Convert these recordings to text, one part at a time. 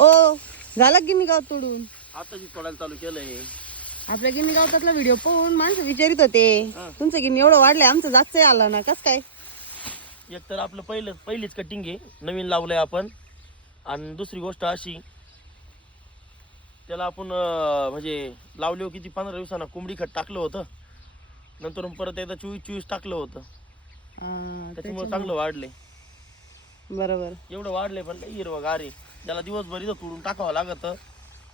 ओ झाला गिन्नी गाव तोडून? आता तोडायला चालू केलंय. आपल्या गिन्नी गावातला व्हिडिओ पाहून माणसं विचारित होते. हा. तुमचं गिन्नी एवढं वाढलंय आमचं जास्त आलं ना कस काय? एक तर आपलं पहिलं पहिलीच कटिंग आहे. नवीन लावलंय आपण. आणि दुसरी गोष्ट अशी त्याला आपण अं, म्हणजे लावले किती पंधरा दिवसांना कोंबडी खत टाकलं होतं. नंतर परत एकदा चोवीस चोवीस टाकलं होतं. हा, त्याच्यामुळे त्याच्यामुळे- चांगलं वाढले बरोबर. एवढं वाढले पण लई हिरवं गार त्याला दिवसभर इथं तोडून टाकावं लागत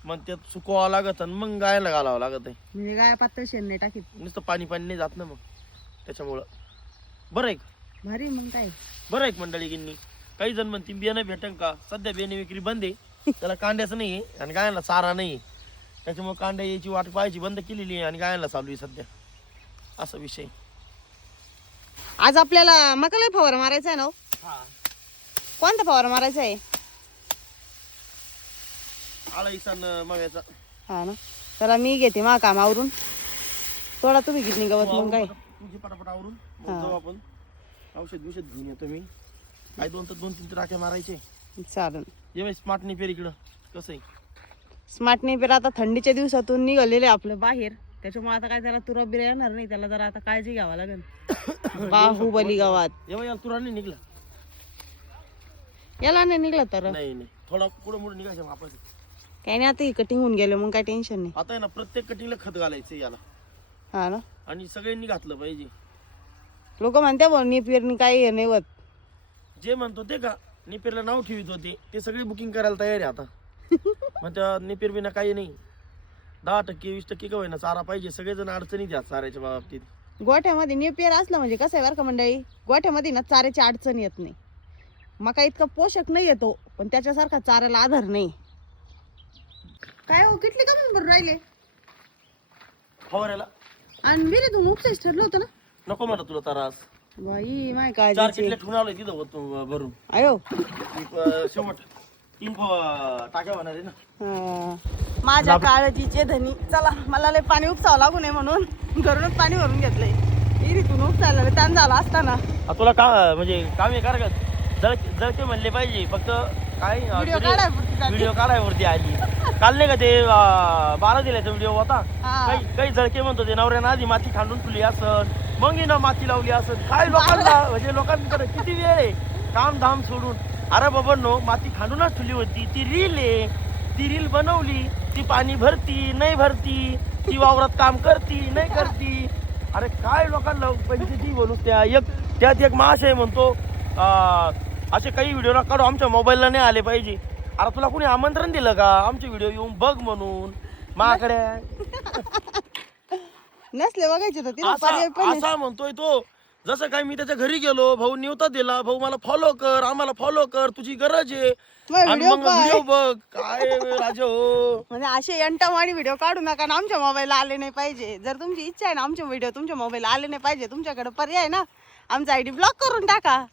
मग त्यात सुकवावं लागत आणि मग गायला घालावं लागत. आहे म्हणजे काय पातळ शेण नाही टाकीत. नुसतं पाणी पाणी नाही जात ना मग. त्याच्यामुळं. बरं आहे का? भारी मग काय? बरं आहे का मंडळी गिन्नी. काही जण म्हणते बियाणं भेटन का? सध्या बियाणे विक्री बंद आहे. त्याला कांद्याचं नाही आहे आणि गायला चारा नाही आहे. त्याच्यामुळे कांद्या यायची वाट पाहायची बंद केलेली आहे आणि गायला चालू आहे सध्या. असा विषय. आज आपल्याला मकाला फवारा मारायचा आहे ना हो? कोणता फवारा मारायचा आहे? आळा इसान हा ना. चला मी घेते मा कामावरून थोडा तुम्ही गिन्नी गावात मग काय? तुझी पटापट आवरून. मग हा. जाऊ आपण. औषध बिषध घेऊन येतो मी. काय दोन तर दोन तीन टाक्या मारायचे. चालेल. ये स्मार्ट नाही पेर इकडं. कसं आहे? स्मार्ट नेपर आता थंडीच्या दिवसातून निघालेले आपलं बाहेर. त्याच्यामुळे आता काय त्याला तुरा बिरा येणार नाही. त्याला जरा आता काळजी घ्यावा लागेल. बाहुबली गावात. येवा याला तुरा नाही निघला. याला नाही निघलं तर? नाही नाही. थोडा पुढे मुळे निघायचं आपण काही नाही आता ही कटिंग होऊन गेलं मग काय टेन्शन नाही. आता आहे ना प्रत्येक कटिंगला खत घालायचं याला. हा ना? आणि सगळ्यांनी घातलं पाहिजे. लोक म्हणते बघ पेरणी काही हे नाही होत. जे म्हणतो ते का निपेरला नाव ठेवित होते. ते सगळे बुकिंग करायला तयार आहे आता. मग त्या निपेर बिना काही नाही. दहा टक्के वीस टक्के का होईना चारा पाहिजे. सगळेजण अडचणी द्या चाऱ्याच्या बाबतीत. गोठ्यामध्ये नेपियर असलं म्हणजे कसं आहे बरं का मंडळी? गोठ्यामध्ये ना चाऱ्याची अडचण येत नाही. मका इतका पोषक नाही येतो पण त्याच्यासारखा चाऱ्याला आधार नाही. काय हो किटली का म्हणून बरं राहिले? फवाऱ्याला. आणि विहिरीतून उपसेच ठरलं होतं ना? नको म्हणा तुला त्रास. बाई माय चार काळजी किटल्या ठेवून आलोय तिथं होतो भरून. मी, अं, शेवट. तीन टाक्या होणार आहे ना? हा. माझ्या काळजीचे धनी. चला मला लय पाणी उपसावं लागू नये म्हणून घरूनच पाणी भरून घेतलंय. विहिरीतून उपसायला लय ताण झाला असताना आ, तुला का म्हणजे काम आहे कर का जळ जळके म्हणले पाहिजे फक्त काय व्हिडिओ. व्हिडिओ काढायवरती आली. काल नाही का ते अं, बारा दिल्याचा व्हिडिओ होता. हा. काही काही जळके म्हणतो ते नवऱ्यानं आधी माती खांडून ठेवली असं मग ना माती लावली असं काय लोकांना म्हणजे लोकांकडे किती वेळ आहे काम धाम सोडून. अरे बाबा नो माती खांडूनच ठेवली होती. ती रील आहे. ती रील बनवली. ती पाणी भरती नाही भरती. ती वावरात काम करती नाही करती. अरे काय लोकांना पंचायती बोलू त्या एक त्यात एक महाशय म्हणतो. अं, असे काही व्हिडिओ ना काढू. आमच्या मोबाईलला नाही आले पाहिजे. अरे तुला कोणी आमंत्रण दिलं का? आमचे व्हिडिओ येऊन बघ म्हणून. माकडे. नसले बघायचे तर तिला पर्याय पण असा नाही. असा म्हणतोय तो. जसं काय मी त्याच्या घरी गेलो भाऊ निवता दिला भाऊ मला फॉलो कर आम्हाला फॉलो कर तुझी गरज आहे. मग आणि व्हिडिओ मग काय व्हिडिओ बघ. काय राजा हो. म्हणजे असे यंटमाणी व्हिडिओ काढू नका ना आमच्या मोबाईलला आले नाही पाहिजे. जर तुमची इच्छा आहे ना आमचे व्हिडिओ तुमच्या मोबाईलला आले नाही पाहिजे तुमच्याकडे पर्याय ना आमचा आयडी ब्लॉक करून टाका.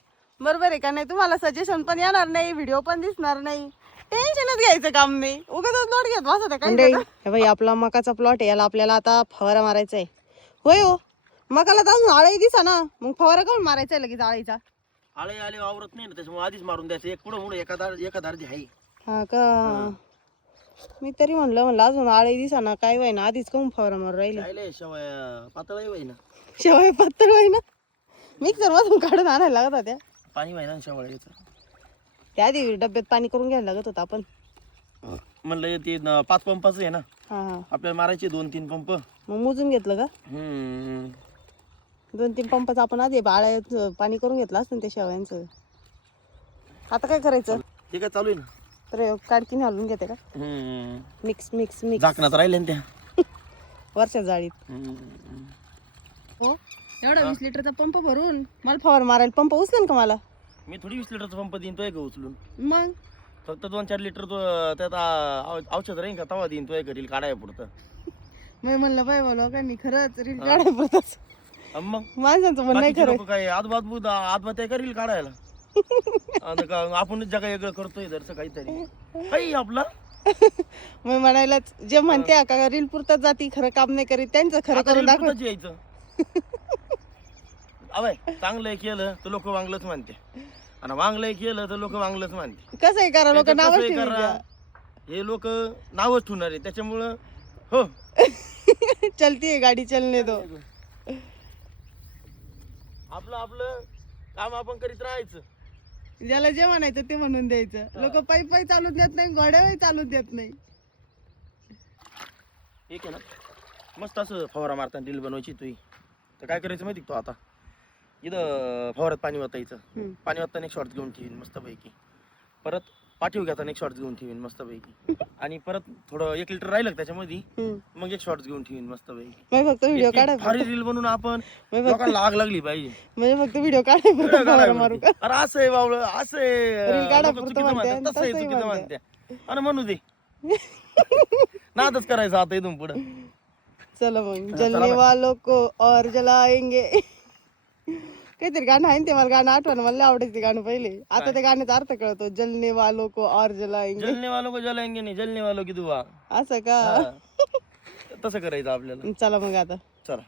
बरोबर आहे का नाही? तुम्हाला सजेशन पण येणार नाही व्हिडिओ पण दिसणार नाही. टेन्शनच घ्यायचं काम नाही उगाच लोट घेत बसत काही भाई आपला मकाचा प्लॉट आहे याला आपल्याला आता फवारा मारायचा आहे. होय हो. मकाला तर अजून आळाई दिसा ना. मग फवारा काऊन मारायचा आहे लगेच आळीचा आळे आले वावरत नाही ना त्याच्यामुळे आधीच मारून द्यायचं. एक पुढं मुळे एका दार एका दार्दी आहे. हा का? मी तरी म्हणलं म्हणलं अजून आळी दिसा ना काय व्हाय ना आधीच काऊन फवारा मारून राहिले? राहिले शेवय पातळही होई ना शेवय पत्तर व्हाय ना मिक्सर मधून काढून आणायला लागत होत्या. पाणी व्हायना शेवळ्याचं त्या आधी डब्यात पाणी करून घ्यायला लागत होतं आपण. म्हणलं ते न- पाच पंपाचं आहे ना. हा हा. आपल्याला मारायचे दोन तीन पंप. मग मोजून घेतलं का? हम्म. दोन तीन पंपाचं आपण आधी बाळ्याचं पाणी करून घेतलं असतं ना त्या शेवयांचं. आता काय करायचं? ते काय चालू आहे ना? तर काडकीने हलवून घेते का? हम्म. Mix mix mix. झाकणात राहिले ना त्या. वरच्या जाळीत. हम्म. हो? एवढा वीस लिटरचा पंप भरून? मला फवार मारायला पंप उचलेन का मला? मी थोडी वीस लिटरचा पंप देईन तो एक उचलून. मग? फक्त दोन चार लिटर तो त्यात आ- औ- औषध राहील का तवा देईन तो एक घरी काढाय पुरतं. मी म्हणलं बाय बोला लोकांनी खरंच रील काढाय पडतच अन मग? माणसांचं म्हणणं आहे बाकीचे खरं लोक काय आजबाजू आत्महत्या करील काढायला? आता का आपणच जगा वेगळं करतोय जरसं काहीतरी. काही आपला? मी म्हणायलाच जे म्हणते का रील पुरतात जाती खरं काम नाही करीत त्यांचं खरं करून रील दाखव. यायचं. अवय चांगलं केलं तर लोक वांगलंच मानते आणि वांगलंय केलं तर लोक वांगलंच मानते कसं आहे करा लोक कसंही ठेवून करा. हे लोक नावच ठेवणार आहे. त्याच्यामुळं हो. चलती है गाडी चलने दो. आपलं आपलं काम आपण करीत राहायचं. ज्याला जे म्हणायचं ते म्हणून द्यायचं. लोक पायी पायी चालून देत नाही घोड्यावरही चालून देत नाही. एक आहे ना मस्त असं फवारा मारताना रील बनवायची तुही तर काय करायचं माहिती का तो आता? इथं फवारात पाणी वाचायचं. पाणी वाचताना एक शॉर्ट घेऊन ठेवीन मस्तपैकी. परत पाठीव घेताना एक शॉर्ट घेऊन ठेवीन मस्तपैकी. आणि परत थोडं एक लिटर राहिलं त्याच्यामध्ये. मग एक शॉर्ट घेऊन ठेवीन मस्तपैकी. मग फक्त व्हिडिओ भारी रील बनवून आपण. लोकांना आग लागली पाहिजे. म्हणजे फक्त व्हिडिओ काढाय व्हिडिओ फक्त फवारा मारू काढायवरती. का अरे असं आहे बावळ असं आहे. काढा चुकीचं म्हणते, म्हणतात. तसं आहे तसंही चुकीचं म्हणते. म्हणते अरे म्हणू दे. नादच करायचं आता इथून पुढं. चलो मग. जलने. वालों को और जलाएंगे. काहीतरी गाणं आहे ना ते मला गाणं आठवण मला लय आवडायचं ते गाणं पहिले. आता त्या गाण्याचा अर्थ कळतो जलने वालों को और जलाएंगे. जलने वालों को जलाएंगे नाही जलने वालों की दुआ असं का. तसं करायचं आपल्याला. चला मग आता. चला.